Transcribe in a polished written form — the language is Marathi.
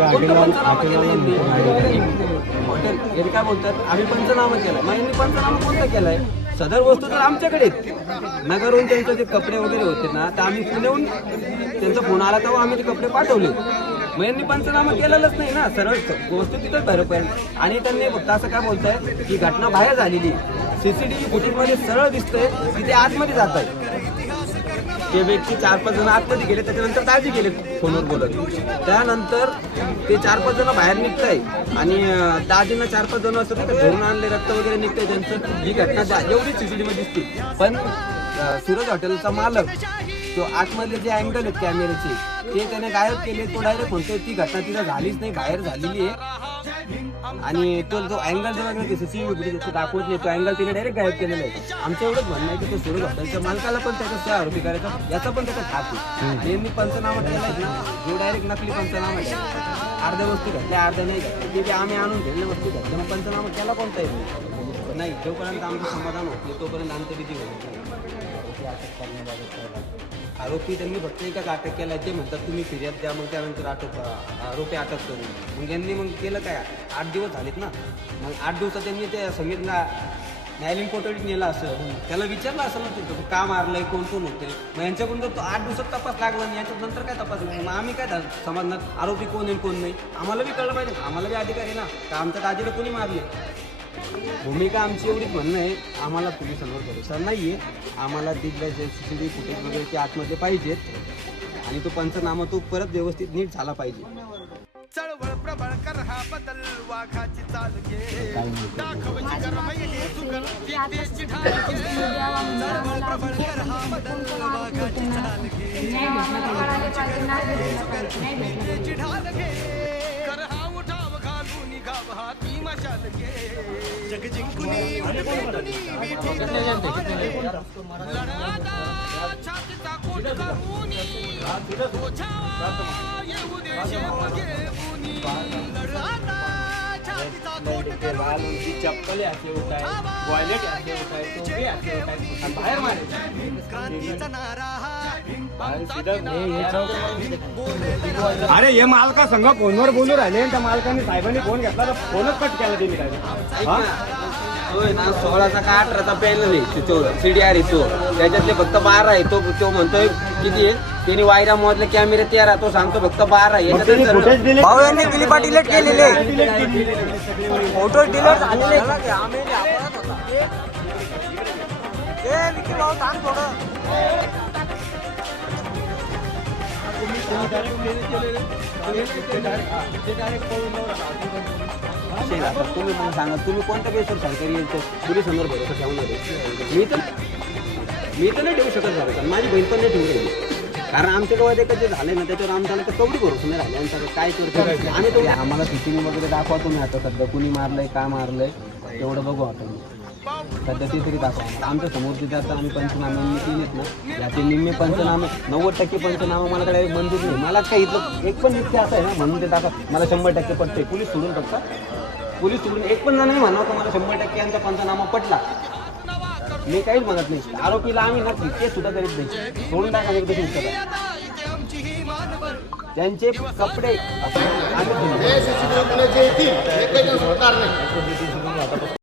हॉटेल हे काय बोलतात आम्ही पंचनामा केलाय, मग यांनी पंचनामा कोणता केलाय? सदर वस्तू तर आमच्याकडे नगरहून त्यांचे जे कपडे वगैरे होते ना, तर आम्ही पुण्याहून त्यांचा फोन आला तेव्हा आम्ही ते कपडे पाठवले. मग यांनी पंचनामा केलेलाच नाही ना, सरळ वस्तू तिथं भर पण. आणि त्यांनी फक्त असं काय बोलताय की घटना बाहेर झालेली, सीसीटीव्ही फुटेजमध्ये सरळ दिसतंय की ते आतमध्ये जात आहे. ते व्यक्ती 4-5 जण आतमध्ये गेले, त्याच्यानंतर दाजी गेले फोनवर बोलत. त्यानंतर ते 4-5 जण बाहेर निघताय आणि दाजींना 4-5 जण असं नाही का घेऊन आणले, रक्त वगैरे निघतंय त्यांचं. ही घटना एवढी सीसीटीव्ही दिसते. पण सूरज हॉटेलचा मालक तो आतमधले जे अँगल आहेत कॅमेऱ्याचे ते त्याने गायब केले. तो डायरेक्ट म्हणतोय ती घटना तिथं झालीच नाही, बाहेर झालेली आहे. आणि तो जो अँगल जो सीसीटीव्ही दाखवत नाही, तो अँगल तिने डायरेक्ट गायब केलेला आहे. आमचं एवढंच म्हणणं आहे की तो सूरज हॉटेलच्या मालकाला पण त्याचा आरोपी करायचा, याचा पण त्याचा हात आहे. आणि यांनी पंचनामा केला आहे ना, जो डायरेक्ट नकली पंचनामा आहे. अर्ध्या वस्तू घातल्या, अर्ध्या नाही घातल्या. ते आम्ही आणून घेतल्या वस्तू घातल्या, मग पंचनामा केला कोणता येतो नाही. जोपर्यंत आमचं समाधान होत नाही तोपर्यंत आमचं भीती होत नाही. आरोपी त्यांनी फक्त एकच अटक केला, ते म्हणतात तुम्ही फिर्याद द्या, मग त्यानंतर आरोपी अटक करू. मग यांनी मग केलं काय, 8 दिवस झालेत ना. मग 8 दिवसात त्यांनी ते संगीतला न्यायालयीन कोठडीत नेला. असं त्याला विचारलं असं ना तिथं का मारलंय, कोण कोण होते. मग यांच्याकडून जर तो 8 दिवसात तपास लागला नाही, याच्या नंतर काय तपास नाही. मग आम्ही काय समजणार आरोपी कोण आहे कोण नाही. आम्हाला बी कळलं पाहिजे, आम्हाला बी अधिकार आहे ना, का आमच्या दाजीला कोणी मारले. भूमिका आमची एवढीच म्हणणं आहे, आम्हाला पोलिसांवर भरोसा नाही आहे. आम्हाला तिथल्या जे सीसीटीव्ही फुटेज वगैरे ते आतमध्ये पाहिजेत आणि तो पंचनामा तो परत व्यवस्थित नीट झाला पाहिजे. चळवळ प्रबळ कर हा बदल वाघाची चाल घे दाखवची गरमाईले सुगल तेची ढाल घे चळवळ प्रबळ कर हा बदल वाघाची चाल घे तेची ढाल घे कर हा उठाव घालून गाव हाती मशाल घे जग जिंकुनी उठपेटुनी विठी लढादा छातीचा कोट करूनी ओछावा येऊ दे शेवगे लढादा छातीचा कोट करूनी चप्पले असे होत आहे, वॉयलेट असे होत आहे, टोपी असे होत आहे, बाहेर मारायचे. क्रांतीचा नारा अरे हे मालका संघ फोनवर बोलू राहिले, त्या मालकाने साहेबांनी फोन घेतला तर फोनच कट केला त्यांनी. होय ना, 16चा का 18चा पॅनल आहे तो CDR आहे तो, त्याच्यातले फक्त 12 आहे. तो म्हणतोय किती आहे, त्यांनी वायरा मोजले कॅमेरे 13, तो सांगतो फक्त 12 आहे. भाऊ यांनी क्लिपा डिलीट केलेले, फोटो डिलीट झालेले. तुम्ही मग सांगा, तुम्ही कोणत्या बेसवर सरकारी पोलिसांवर भरोसा ठेवणार आहे? मी तर नाही ठेवू शकत झालं, माझी बहीण पण नाही ठेवू राहिली. कारण आमच्या डोळ्यात एकच जे झालंय ना, त्याच्यावर आमच्याला तर कवडी भरोसा नाही राहिला. आमच्याकडे काय करतो आम्ही तो आम्हाला सीसीटीव्ही वगैरे दाखवा तुम्ही. आता सध्या कुणी मारलंय, का मारलंय तेवढं बघू आपण. सध्या ते तरी दाखवा आमच्या समोर तिथे. आता आम्ही पंचनामे केलेत ना, याचे निम्मे पंचनामे 90% पंचनामा मला कडे मंजूर नाही. मला काही इथलं एक पण इतके असं आहे ना म्हणून ते दाखवा मला 100% पटते. पोलीस सोडून फक्त पोलीस सोडून एक पण नाही म्हणावं का मला 100% यांचा पंचनामा पटला. मी काहीच म्हणत नाही. आरोपीला आम्ही ना ते सुद्धा करीत नाही, सोडून टाका एकदा उत्तर. त्यांचे कपडे आम्ही